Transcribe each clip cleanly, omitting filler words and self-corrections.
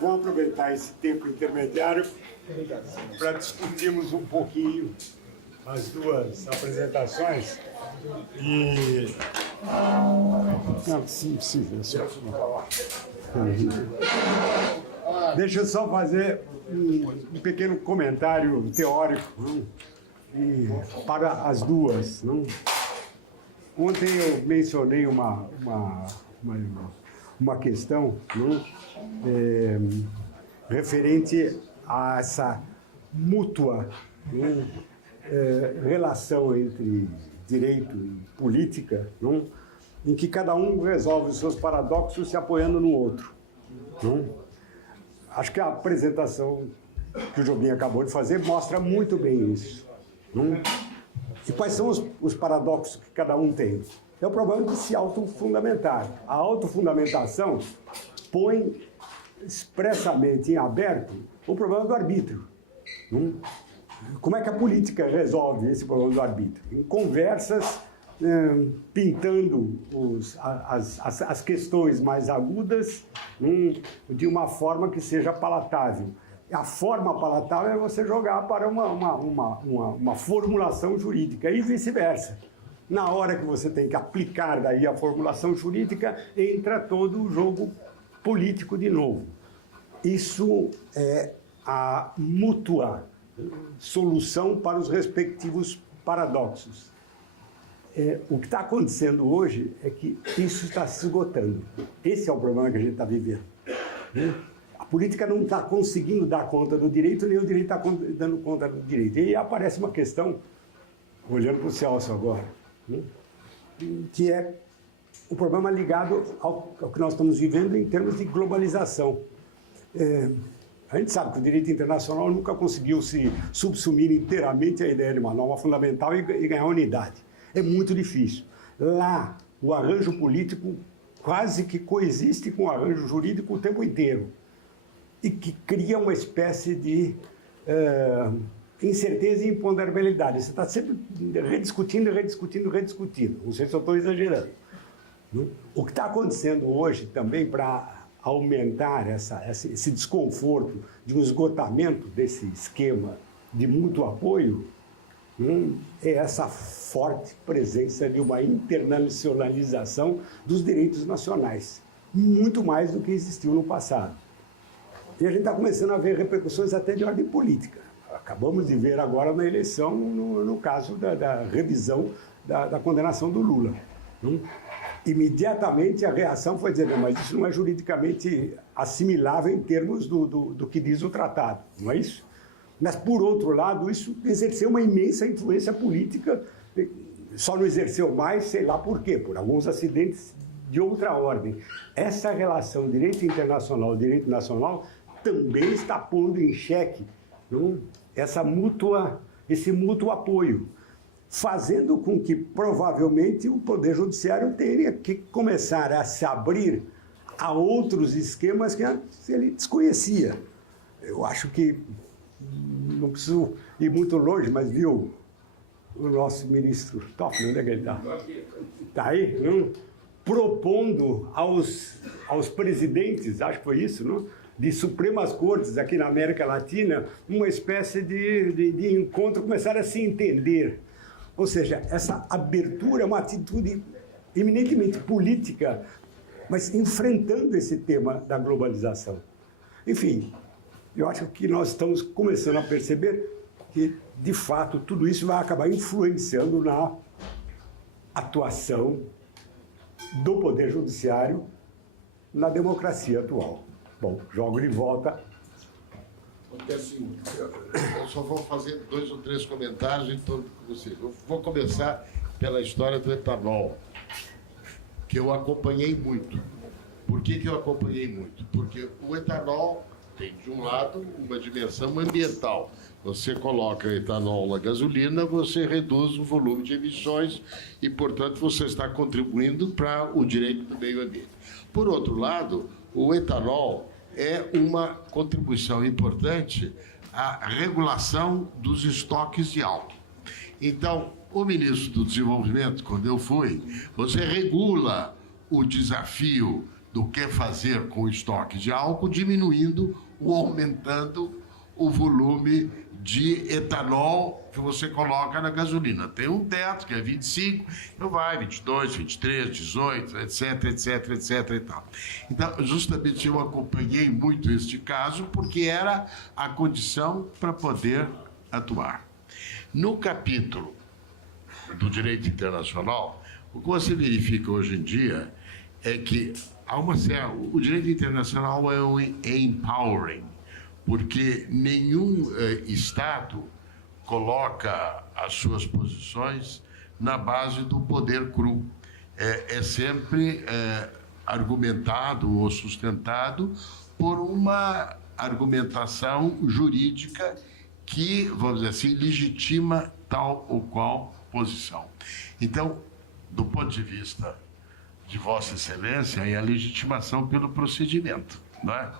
Vamos aproveitar esse tempo intermediário para discutirmos um pouquinho as duas apresentações e... Não, sim, deixa eu só fazer um pequeno comentário teórico para as duas. Ontem eu mencionei uma questão referente a essa mútua relação entre direito e política, em que cada um resolve os seus paradoxos se apoiando no outro. Acho que a apresentação que o Jobim acabou de fazer mostra muito bem isso. E quais são os paradoxos que cada um tem? É o problema de se autofundamentar. A autofundamentação põe expressamente em aberto o problema do arbítrio. Como é que a política resolve esse problema do arbítrio? Em conversas, pintando as questões mais agudas de uma forma que seja palatável. A forma palatável é você jogar para uma formulação jurídica e vice-versa. Na hora que você tem que aplicar daí a formulação jurídica, entra todo o jogo político de novo. Isso é a mútua solução para os respectivos paradoxos. O que está acontecendo hoje é que isso está se esgotando. Esse é o problema que a gente está vivendo. A política não está conseguindo dar conta do direito, nem o direito está dando conta do direito. E aí aparece uma questão, olhando para o Celso agora, que é o problema ligado ao que nós estamos vivendo em termos de globalização. A gente sabe que o direito internacional nunca conseguiu se subsumir inteiramente à ideia de uma norma fundamental e ganhar unidade. É muito difícil. Lá, o arranjo político quase que coexiste com o arranjo jurídico o tempo inteiro e que cria uma espécie de incerteza e imponderabilidade. Você está sempre rediscutindo. Não sei se eu estou exagerando. O que está acontecendo hoje também para aumentar esse desconforto de um esgotamento desse esquema de mútuo apoio é essa forte presença de uma internacionalização dos direitos nacionais, muito mais do que existiu no passado. E a gente está começando a ver repercussões até de ordem política. Acabamos de ver agora na eleição, no caso da revisão da condenação do Lula. Imediatamente a reação foi dizer, não, mas isso não é juridicamente assimilável em termos do que diz o tratado, não é isso? Mas, por outro lado, isso exerceu uma imensa influência política, só não exerceu mais, sei lá por quê, por alguns acidentes de outra ordem. Essa relação direito internacional e direito nacional também está pondo em xeque esse mútuo apoio, fazendo com que, provavelmente, o Poder Judiciário tenha que começar a se abrir a outros esquemas que antes ele desconhecia. Eu acho que, não preciso ir muito longe, mas viu o nosso ministro Toffoli, onde é que ele está? Está aí, propondo aos presidentes, acho que foi isso, de Supremas Cortes aqui na América Latina, uma espécie de encontro, começaram a se entender. Ou seja, essa abertura é uma atitude eminentemente política, mas enfrentando esse tema da globalização. Enfim, eu acho que nós estamos começando a perceber que, de fato, tudo isso vai acabar influenciando na atuação do Poder Judiciário na democracia atual. Bom, jogo de volta. Porque assim, eu só vou fazer 2 ou 3 comentários em torno de vocês. Eu vou começar pela história do etanol, que eu acompanhei muito. Por que eu acompanhei muito? Porque o etanol tem, de um lado, uma dimensão ambiental. Você coloca etanol na gasolina, você reduz o volume de emissões e, portanto, você está contribuindo para o direito do meio ambiente. Por outro lado, o etanol é uma contribuição importante à regulação dos estoques de álcool. Então, o ministro do Desenvolvimento, quando eu fui, você regula o desafio do que fazer com o estoque de álcool, diminuindo ou aumentando o volume de etanol que você coloca na gasolina. Tem um teto, que é 25, não vai 22, 23, 18, etc, etc, etc e tal. Então, justamente eu acompanhei muito este caso porque era a condição para poder atuar. No capítulo do direito internacional, o que você verifica hoje em dia é que o direito internacional é empowering, porque nenhum Estado coloca as suas posições na base do poder cru. É sempre argumentado ou sustentado por uma argumentação jurídica que, vamos dizer assim, legitima tal ou qual posição. Então, do ponto de vista de Vossa Excelência, é a legitimação pelo procedimento, não é?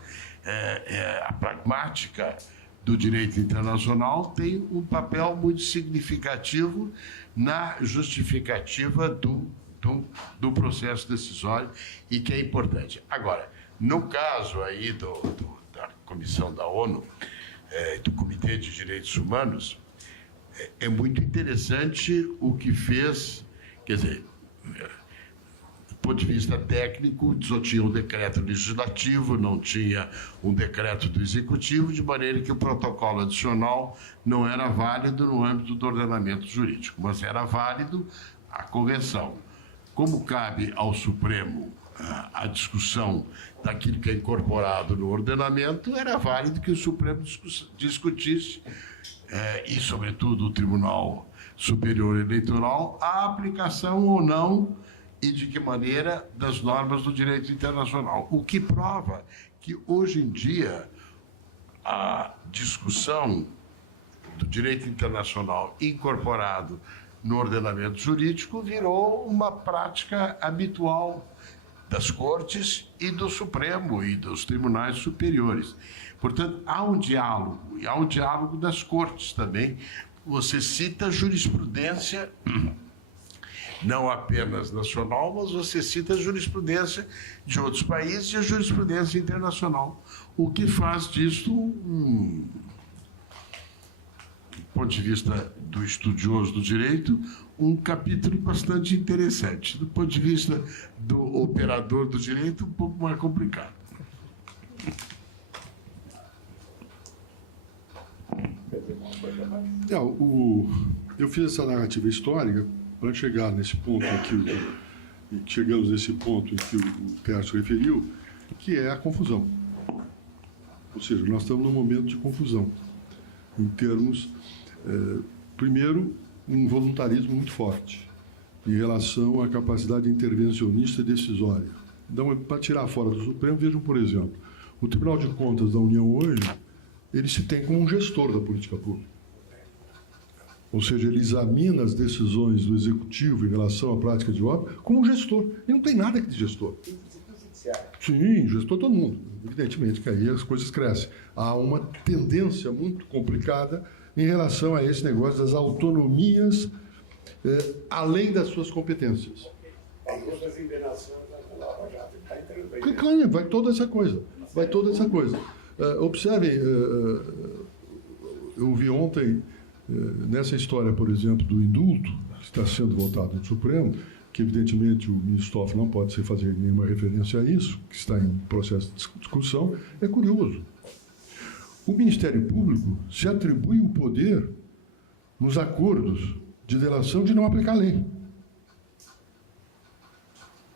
A pragmática do direito internacional tem um papel muito significativo na justificativa do processo decisório e que é importante. Agora, no caso aí da Comissão da ONU, do Comitê de Direitos Humanos, é muito interessante o que fez, quer dizer, do ponto de vista técnico, só tinha um decreto legislativo, não tinha um decreto do executivo, de maneira que o protocolo adicional não era válido no âmbito do ordenamento jurídico, mas era válido a convenção. Como cabe ao Supremo a discussão daquilo que é incorporado no ordenamento, era válido que o Supremo discutisse, e, sobretudo, o Tribunal Superior Eleitoral, a aplicação ou não e de que maneira das normas do direito internacional. O que prova que, hoje em dia, a discussão do direito internacional incorporado no ordenamento jurídico virou uma prática habitual das Cortes e do Supremo e dos tribunais superiores. Portanto, há um diálogo, e há um diálogo das Cortes também. Você cita jurisprudência, não apenas nacional, mas você cita a jurisprudência de outros países e a jurisprudência internacional, o que faz disso, do ponto de vista do estudioso do direito, um capítulo bastante interessante. Do ponto de vista do operador do direito, um pouco mais complicado. Eu fiz essa narrativa histórica para chegar nesse ponto chegamos nesse ponto em que o Tércio referiu, que é a confusão. Ou seja, nós estamos num momento de confusão, em termos, primeiro, um voluntarismo muito forte em relação à capacidade intervencionista e decisória. Então, para tirar fora do Supremo, vejam, por exemplo, o Tribunal de Contas da União hoje, ele se tem como um gestor da política pública. Ou seja, ele examina as decisões do Executivo em relação à prática de obra como um gestor. E não tem nada de gestor. Sim, gestor todo mundo. Evidentemente que aí as coisas crescem. Há uma tendência muito complicada em relação a esse negócio das autonomias, além das suas competências. Claro, vai toda essa coisa. Observem, eu vi ontem, nessa história, por exemplo, do indulto, que está sendo votado no Supremo, que evidentemente o ministro Toffoli não pode fazer nenhuma referência a isso, que está em processo de discussão, é curioso. O Ministério Público se atribui o poder, nos acordos de delação, de não aplicar a lei.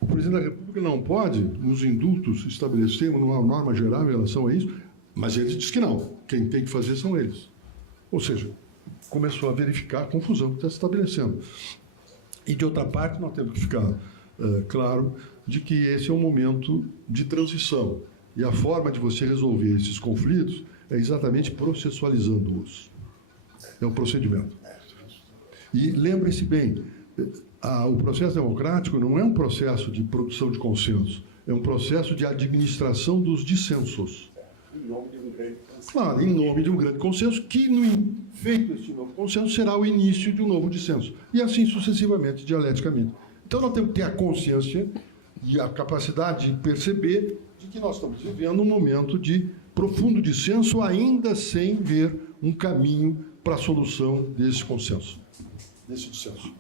O presidente da República não pode, nos indultos, estabelecer uma norma geral em relação a isso, mas ele diz que não. Quem tem que fazer são eles. Ou seja, começou a verificar a confusão que está se estabelecendo. E, de outra parte, nós temos que ficar claro de que esse é um momento de transição. E a forma de você resolver esses conflitos é exatamente processualizando-os. É um procedimento. E lembre-se bem, o processo democrático não é um processo de produção de consenso, é um processo de administração dos dissensos. Claro, em nome de um grande consenso, que, feito esse novo consenso, será o início de um novo dissenso. E assim sucessivamente, dialeticamente. Então, nós temos que ter a consciência e a capacidade de perceber de que nós estamos vivendo um momento de profundo dissenso, ainda sem ver um caminho para a solução desse consenso, desse dissenso.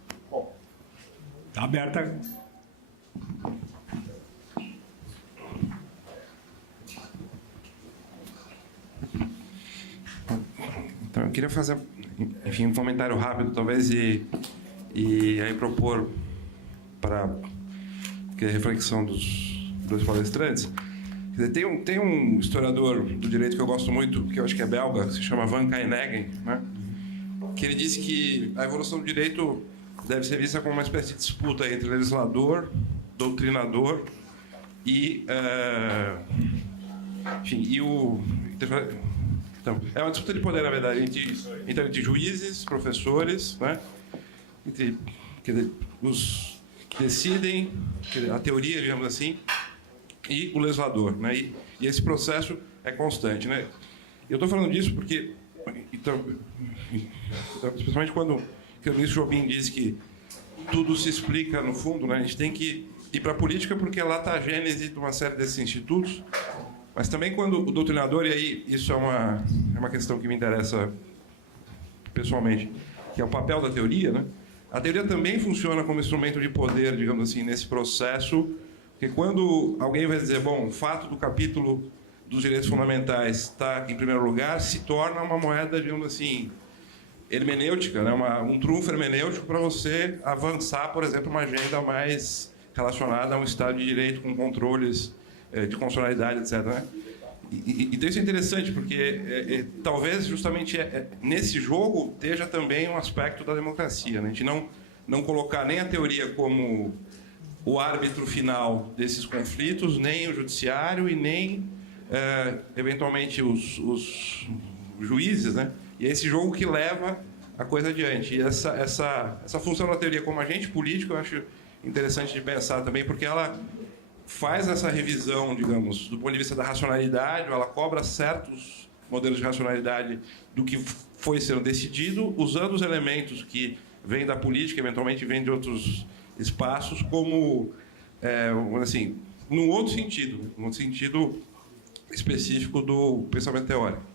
Está aberta. Então, eu queria fazer, enfim, um comentário rápido, talvez, e aí propor para a reflexão dos dois palestrantes. Quer dizer, tem um historiador do direito que eu gosto muito, que eu acho que é belga, que se chama Van Kyneggen, né? Que ele disse que a evolução do direito deve ser vista como uma espécie de disputa entre legislador, doutrinador e, enfim, e o... Então, é uma disputa de poder, na verdade, entre juízes, professores, né? Entre, quer dizer, os que decidem, quer dizer, a teoria, digamos assim, e o legislador, né? E esse processo é constante, né? Eu estou falando disso porque, então, especialmente quando o ministro Jobim diz que tudo se explica no fundo, né? A gente tem que ir para a política porque lá está a gênese de uma série desses institutos. Mas também quando o doutrinador, e aí isso é uma questão que me interessa pessoalmente, que é o papel da teoria, né? A teoria também funciona como instrumento de poder, digamos assim, nesse processo, porque quando alguém vai dizer, bom, o fato do capítulo dos direitos fundamentais está em primeiro lugar, se torna uma moeda, digamos assim, hermenêutica, né? Um trunfo hermenêutico para você avançar, por exemplo, uma agenda mais relacionada a um Estado de Direito com controles de constitucionalidade, etc. Né? Então isso é interessante, porque talvez justamente nesse jogo esteja também um aspecto da democracia. Né? A gente não colocar nem a teoria como o árbitro final desses conflitos, nem o judiciário e nem, eventualmente, os juízes. Né? E é esse jogo que leva a coisa adiante. E essa função da teoria como agente político eu acho interessante de pensar também, porque ela faz essa revisão, digamos, do ponto de vista da racionalidade, ela cobra certos modelos de racionalidade do que foi sendo decidido, usando os elementos que vêm da política, eventualmente vêm de outros espaços, como, assim, num outro sentido específico do pensamento teórico.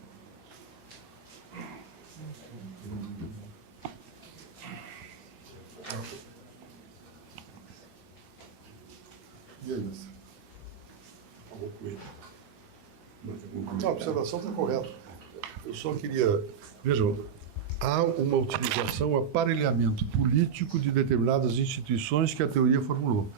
A observação está correta. Eu só queria... Vejam, há uma utilização, um aparelhamento político de determinadas instituições que a teoria formulou.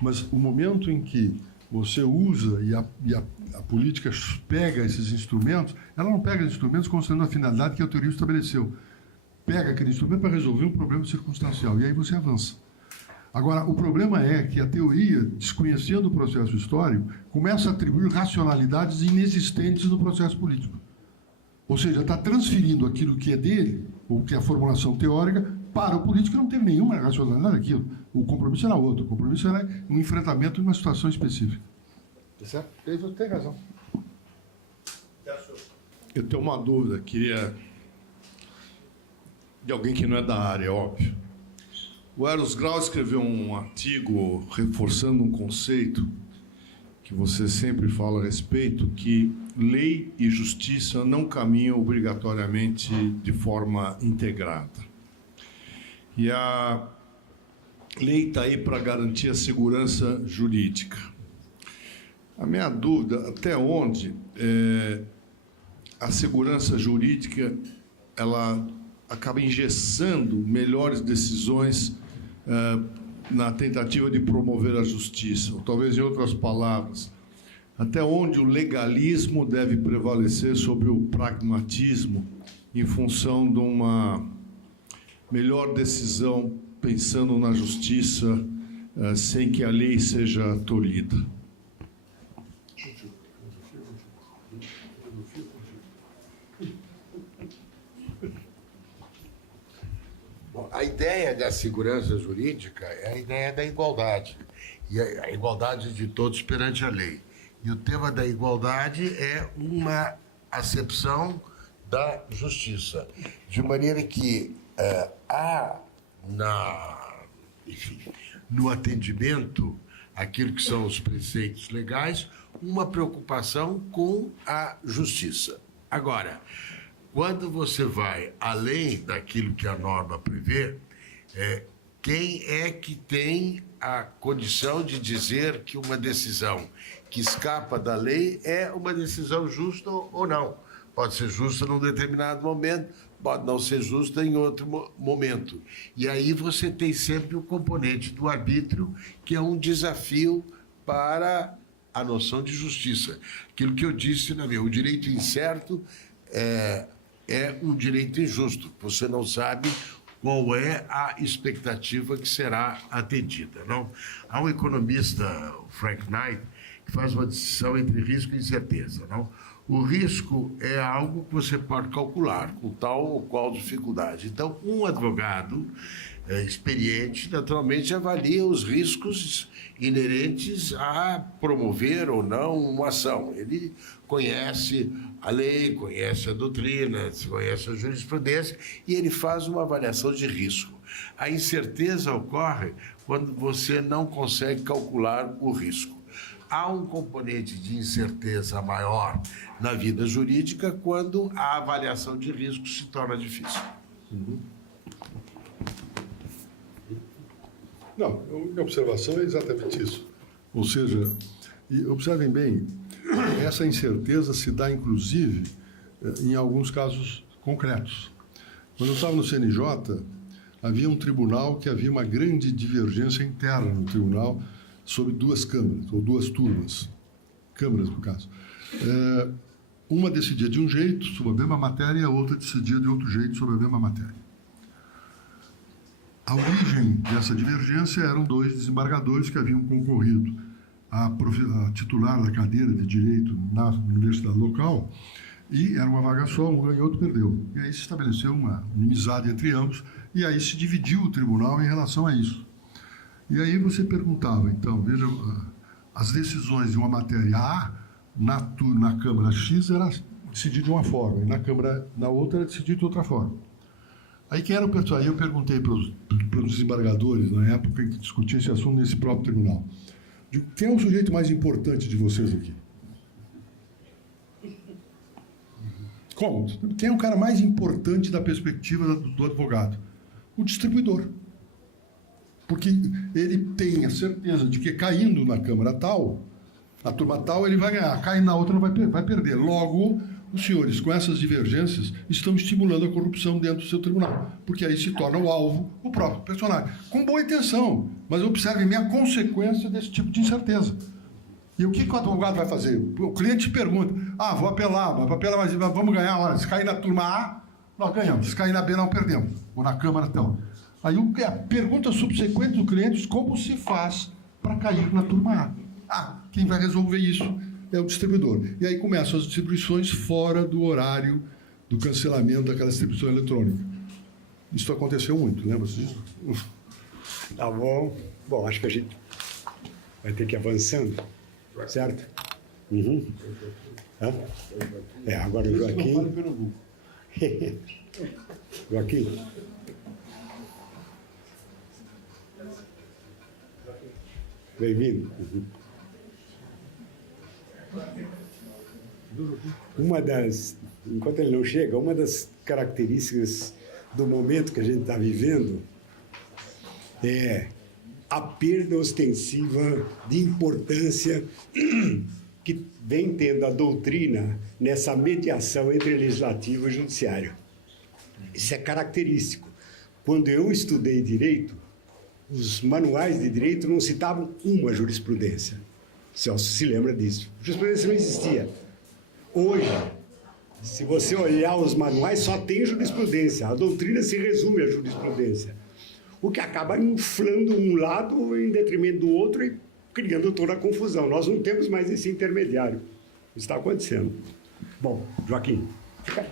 Mas o momento em que você usa e a política pega esses instrumentos, ela não pega os instrumentos considerando a finalidade que a teoria estabeleceu. Pega aquele instrumento para resolver um problema circunstancial, e aí você avança. Agora, o problema é que a teoria, desconhecendo o processo histórico, começa a atribuir racionalidades inexistentes no processo político. Ou seja, está transferindo aquilo que é dele, ou que é a formulação teórica, para o político, que não teve nenhuma racionalidade daquilo. O compromisso era outro. O compromisso era um enfrentamento de uma situação específica. Tá certo? Você tem razão. Eu tenho uma dúvida, queria... de alguém que não é da área, óbvio. O Eros Grau escreveu um artigo reforçando um conceito que você sempre fala a respeito, que lei e justiça não caminham obrigatoriamente de forma integrada. E a lei está aí para garantir a segurança jurídica. A minha dúvida, até onde a segurança jurídica ela acaba engessando melhores decisões na tentativa de promover a justiça, ou talvez em outras palavras, até onde o legalismo deve prevalecer sobre o pragmatismo em função de uma melhor decisão pensando na justiça sem que a lei seja tolhida. Bom, a ideia da segurança jurídica é a ideia da igualdade, e a igualdade de todos perante a lei. E o tema da igualdade é uma acepção da justiça, de maneira que há no atendimento aquilo que são os preceitos legais, uma preocupação com a justiça. Agora, quando você vai além daquilo que a norma prevê, quem é que tem a condição de dizer que uma decisão que escapa da lei é uma decisão justa ou não? Pode ser justa num determinado momento, pode não ser justa em outro momento. E aí você tem sempre o componente do arbítrio, que é um desafio para a noção de justiça. Aquilo que eu disse, o direito incerto é um direito injusto. Você não sabe qual é a expectativa que será atendida. Não? Há um economista, o Frank Knight, que faz uma distinção entre risco e incerteza. Não? O risco é algo que você pode calcular com tal ou qual dificuldade. Então, um advogado experiente, naturalmente, avalia os riscos inerentes a promover ou não uma ação. Ele conhece a lei, conhece a doutrina, conhece a jurisprudência e ele faz uma avaliação de risco. A incerteza ocorre quando você não consegue calcular o risco. Há um componente de incerteza maior na vida jurídica quando a avaliação de risco se torna difícil. Não, a minha observação é exatamente isso. Ou seja, e observem bem, essa incerteza se dá, inclusive, em alguns casos concretos. Quando eu estava no CNJ, havia um tribunal que havia uma grande divergência interna no tribunal sobre duas câmaras, ou duas turmas, câmaras no caso. Uma decidia de um jeito sobre a mesma matéria e a outra decidia de outro jeito sobre a mesma matéria. A origem dessa divergência eram dois desembargadores que haviam concorrido a titular da cadeira de Direito na universidade local, e era uma vaga só, um ganhou, outro perdeu. E aí se estabeleceu uma inimizade entre ambos, e aí se dividiu o tribunal em relação a isso. E aí você perguntava, então, veja, as decisões de uma matéria A, na Câmara X, era decidido de uma forma, e na outra era decidido de outra forma. Aí quem era o pessoal? Aí eu perguntei para os desembargadores, na época em que discutia esse assunto nesse próprio tribunal, digo, quem é o sujeito mais importante de vocês aqui? Como? Quem é o cara mais importante da perspectiva do advogado? O distribuidor. Porque ele tem a certeza de que caindo na Câmara tal, na turma tal, ele vai ganhar, caindo na outra vai perder. Logo, os senhores, com essas divergências, estão estimulando a corrupção dentro do seu tribunal, porque aí se torna o alvo o próprio personagem. Com boa intenção, mas observem a consequência desse tipo de incerteza. E o que o advogado vai fazer? O cliente pergunta, vou apelar, mas vamos ganhar, olha, se cair na turma A, nós ganhamos, se cair na B, nós perdemos, ou na Câmara, então. Aí a pergunta subsequente do cliente, como se faz para cair na turma A? Quem vai resolver isso é o distribuidor. E aí começam as distribuições fora do horário do cancelamento daquela distribuição eletrônica. Isso aconteceu muito, lembra disso? Tá bom. Bom, acho que a gente vai ter que ir avançando, certo? Uhum. Agora o Joaquim. Joaquim. Bem-vindo. Enquanto ele não chega, uma das características do momento que a gente está vivendo é a perda ostensiva de importância que vem tendo a doutrina nessa mediação entre legislativo e judiciário. Isso é característico. Quando eu estudei direito, os manuais de direito não citavam uma jurisprudência. Celso se lembra disso. A jurisprudência não existia. Hoje, se você olhar os manuais, só tem jurisprudência. A doutrina se resume à jurisprudência. O que acaba inflando um lado em detrimento do outro e criando toda a confusão. Nós não temos mais esse intermediário. Isso está acontecendo. Bom, Joaquim, fica